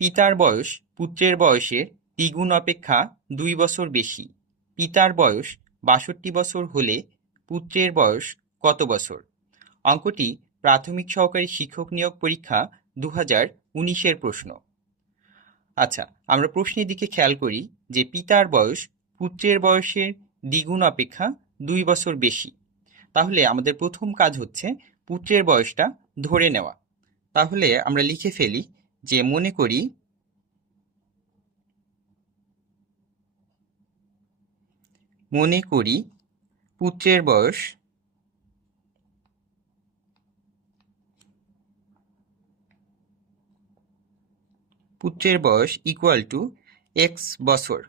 পিতার বয়স পুত্রের বয়সের দ্বিগুণ অপেক্ষা 2 বছর বেশি। পিতার বয়স 62 বছর হলে পুত্রের বয়স কত বছর? অঙ্কটি প্রাথমিক সহকারী শিক্ষক নিয়োগ পরীক্ষা 2019-এর প্রশ্ন। আচ্ছা, আমরা প্রশ্নের দিকে খেয়াল করি যে পিতার বয়স পুত্রের বয়সের দ্বিগুণ অপেক্ষা 2 বছর বেশি। তাহলে আমাদের প্রথম কাজ হচ্ছে পুত্রের বয়সটা ধরে নেওয়া। তাহলে আমরা লিখে ফেলি যে মনে করি পুত্রের বয়স ইকুয়াল টু x বছর।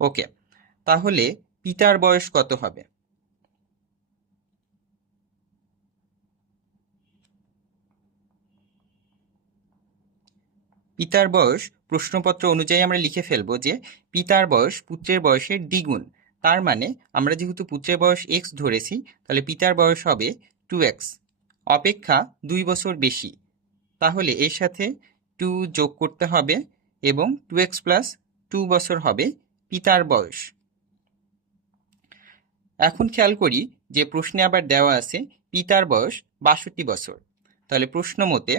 ওকে, তাহলে পিতার বয়স কত হবে? পিতার বয়স প্রশ্নপত্র অনুযায়ী আমরা লিখে ফেলবো যে পিতার বয়স পুত্রের বয়সের দ্বিগুণ। তার মানে আমরা যেহেতু পুত্রের বয়স x ধরেছি, তাহলে পিতার বয়স হবে 2x অপেক্ষা 2 বছর বেশি। তাহলে এর সাথে 2 যোগ করতে হবে এবং 2x প্লাস 2 বছর হবে পিতার বয়স। এখন খেয়াল করি যে প্রশ্নে আবার দেওয়া আছে পিতার বয়স 62 বছর। তাহলে প্রশ্ন মতে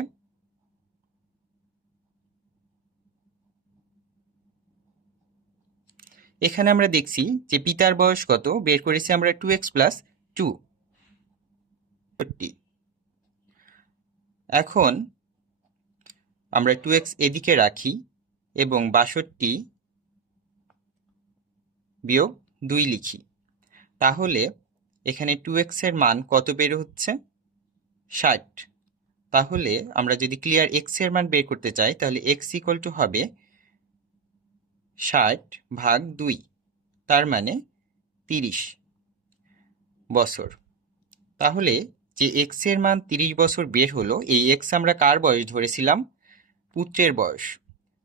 এখানে আমরা দেখছি যে পিতার বয়স কত, বের করেছি আমরা 2x প্লাস 2। এখন আমরা 2x এদিকে রাখি এবং 62 বিয়োগ 2 লিখি। তাহলে এখানে 2x এর মান কত বের হচ্ছে? 60। তাহলে আমরা যদি ক্লিয়ার x এর মান বের করতে চাই, তাহলে x ইকুয়াল টু হবে 60 ভাগ 2, তার মানে 30 বছর। তাহলে যে x এর মান 30 বছর বের হলো, এই x আমরা কার বয়স ধরেছিলাম? পুত্রের বয়স।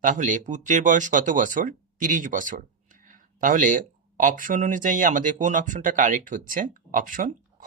তাহলে পুত্রের বয়স কত বছর? 30 বছর। তাহলে অপশন অনুযায়ী আমাদের কোন অপশনটা কারেক্ট হচ্ছে? অপশন খ।